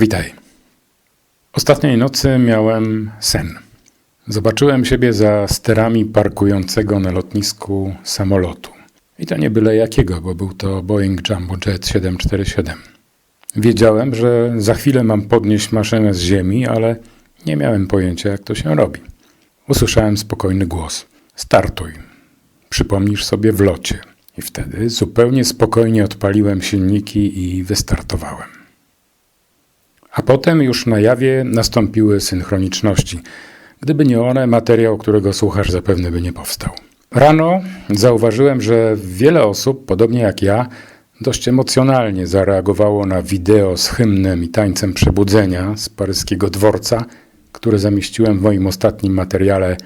Witaj. Ostatniej nocy miałem sen. Zobaczyłem siebie za sterami parkującego na lotnisku samolotu. I to nie byle jakiego, bo był to Boeing Jumbo Jet 747. Wiedziałem, że za chwilę mam podnieść maszynę z ziemi, ale nie miałem pojęcia, jak to się robi. Usłyszałem spokojny głos: Startuj. Przypomnisz sobie w locie. I wtedy zupełnie spokojnie odpaliłem silniki i wystartowałem. A potem już na jawie nastąpiły synchroniczności. Gdyby nie one, materiał, którego słuchasz, zapewne by nie powstał. Rano zauważyłem, że wiele osób, podobnie jak ja, dość emocjonalnie zareagowało na wideo z hymnem i tańcem przebudzenia z paryskiego dworca, które zamieściłem w moim ostatnim materiale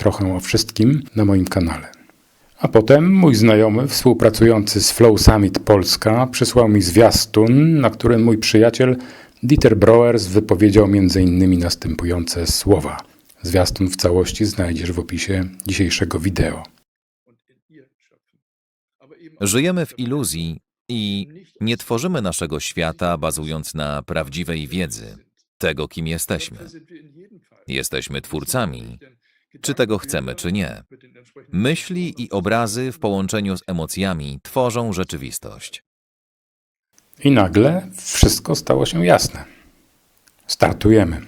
Trochę o wszystkim na moim kanale. A potem mój znajomy, współpracujący z Flow Summit Polska, przysłał mi zwiastun, na którym mój przyjaciel Dieter Broers wypowiedział m.in. następujące słowa. Zwiastun w całości znajdziesz w opisie dzisiejszego wideo. Żyjemy w iluzji i nie tworzymy naszego świata bazując na prawdziwej wiedzy, tego kim jesteśmy. Jesteśmy twórcami, czy tego chcemy, czy nie. Myśli i obrazy w połączeniu z emocjami tworzą rzeczywistość. I nagle wszystko stało się jasne. Startujemy.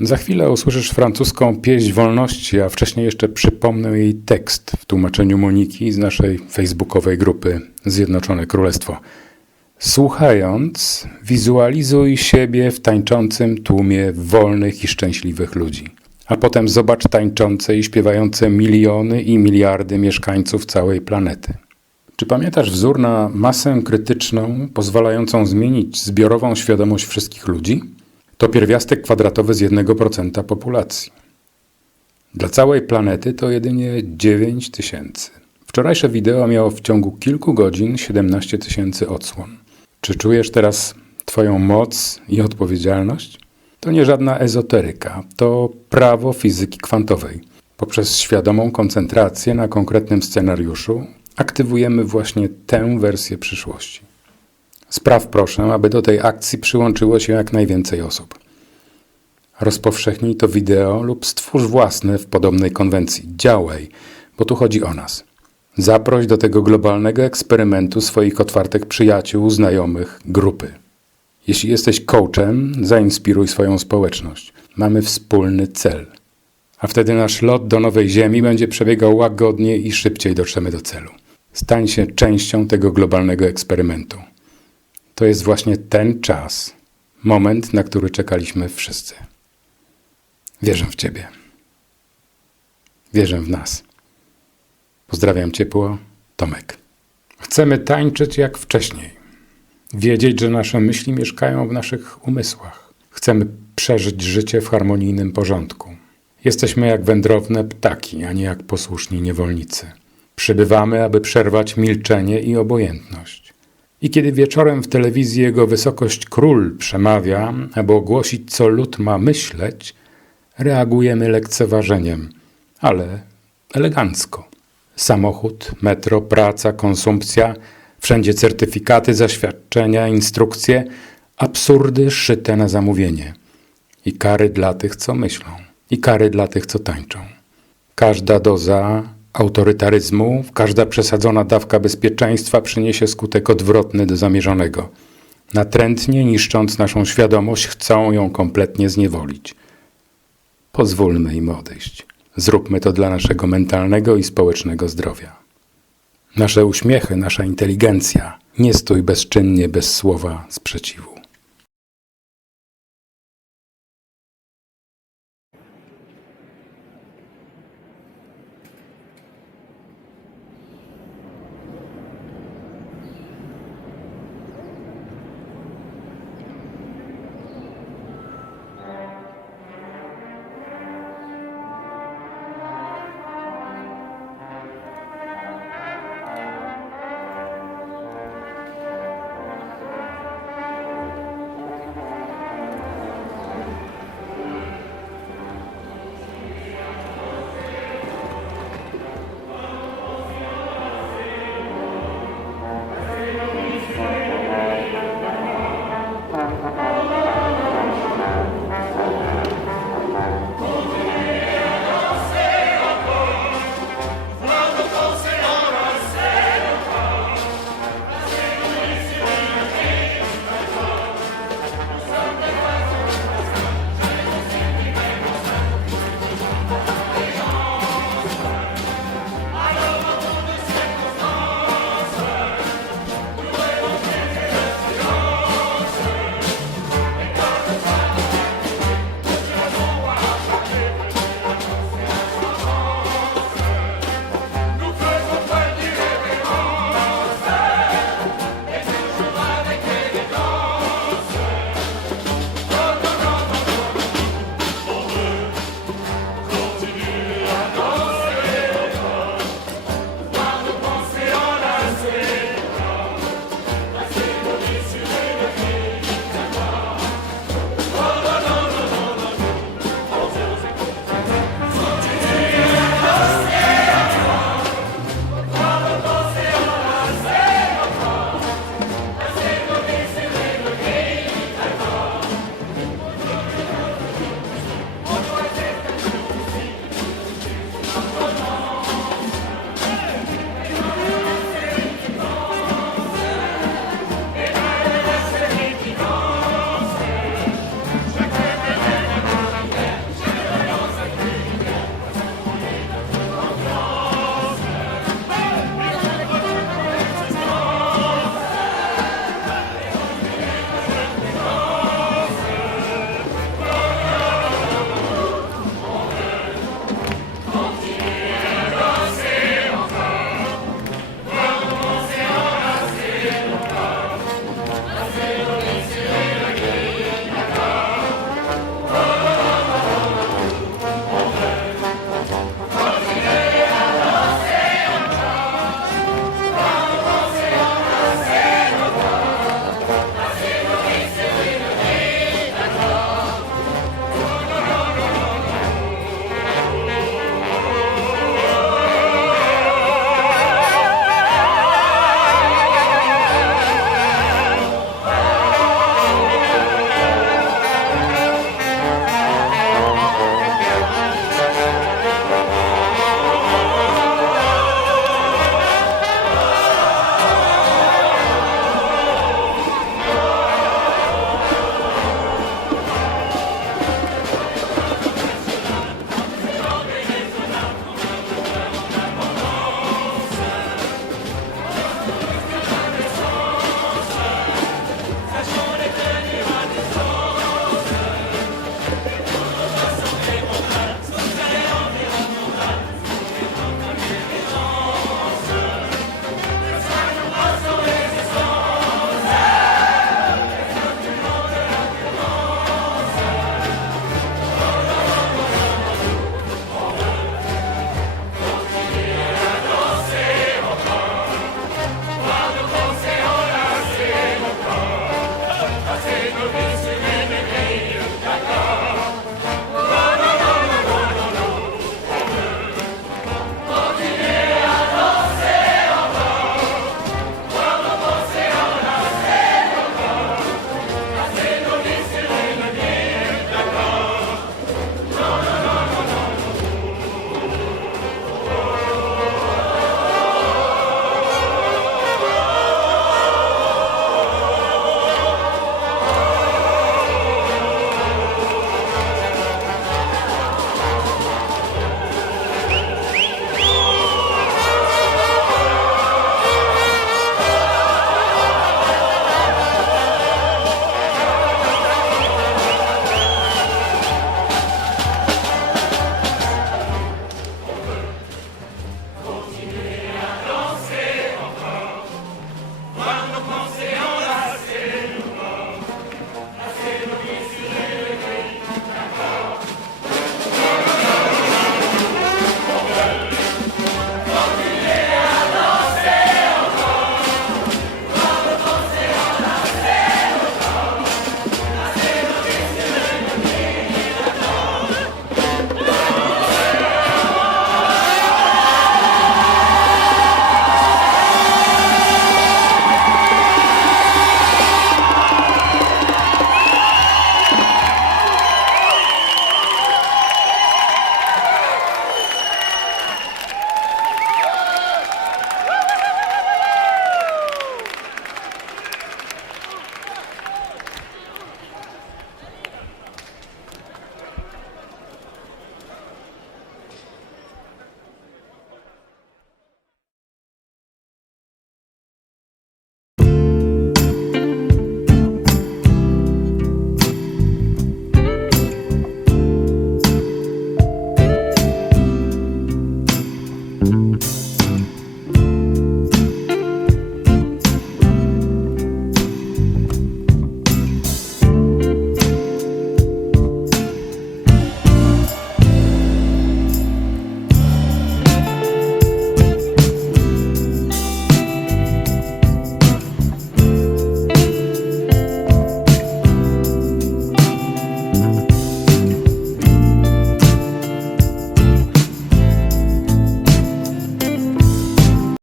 Za chwilę usłyszysz francuską pieśń wolności, a wcześniej jeszcze przypomnę jej tekst w tłumaczeniu Moniki z naszej facebookowej grupy Zjednoczone Królestwo. Słuchając, wizualizuj siebie w tańczącym tłumie wolnych i szczęśliwych ludzi. A potem zobacz tańczące i śpiewające miliony i miliardy mieszkańców całej planety. Czy pamiętasz wzór na masę krytyczną, pozwalającą zmienić zbiorową świadomość wszystkich ludzi? To pierwiastek kwadratowy z 1% populacji. Dla całej planety to jedynie 9 tysięcy. Wczorajsze wideo miało w ciągu kilku godzin 17 tysięcy odsłon. Czy czujesz teraz Twoją moc i odpowiedzialność? To nie żadna ezoteryka, to prawo fizyki kwantowej. Poprzez świadomą koncentrację na konkretnym scenariuszu aktywujemy właśnie tę wersję przyszłości. Spraw proszę, aby do tej akcji przyłączyło się jak najwięcej osób. Rozpowszechnij to wideo lub stwórz własne w podobnej konwencji. Działaj, bo tu chodzi o nas. Zaproś do tego globalnego eksperymentu swoich otwartych przyjaciół, znajomych, grupy. Jeśli jesteś coachem, zainspiruj swoją społeczność. Mamy wspólny cel. A wtedy nasz lot do nowej Ziemi będzie przebiegał łagodnie i szybciej dotrzemy do celu. Stań się częścią tego globalnego eksperymentu. To jest właśnie ten czas, moment, na który czekaliśmy wszyscy. Wierzę w Ciebie. Wierzę w nas. Pozdrawiam ciepło, Tomek. Chcemy tańczyć jak wcześniej. Wiedzieć, że nasze myśli mieszkają w naszych umysłach. Chcemy przeżyć życie w harmonijnym porządku. Jesteśmy jak wędrowne ptaki, a nie jak posłuszni niewolnicy. Przybywamy, aby przerwać milczenie i obojętność. I kiedy wieczorem w telewizji jego wysokość król przemawia, aby ogłosić, co lud ma myśleć, reagujemy lekceważeniem, ale elegancko. Samochód, metro, praca, konsumpcja, wszędzie certyfikaty, zaświadczenia, instrukcje, absurdy szyte na zamówienie. I kary dla tych, co myślą, i kary dla tych, co tańczą. Każda doza autorytaryzmu, każda przesadzona dawka bezpieczeństwa przyniesie skutek odwrotny do zamierzonego. Natrętnie niszcząc naszą świadomość, chcą ją kompletnie zniewolić. Pozwólmy im odejść. Zróbmy to dla naszego mentalnego i społecznego zdrowia. Nasze uśmiechy, nasza inteligencja, nie stój bezczynnie bez słowa sprzeciwu.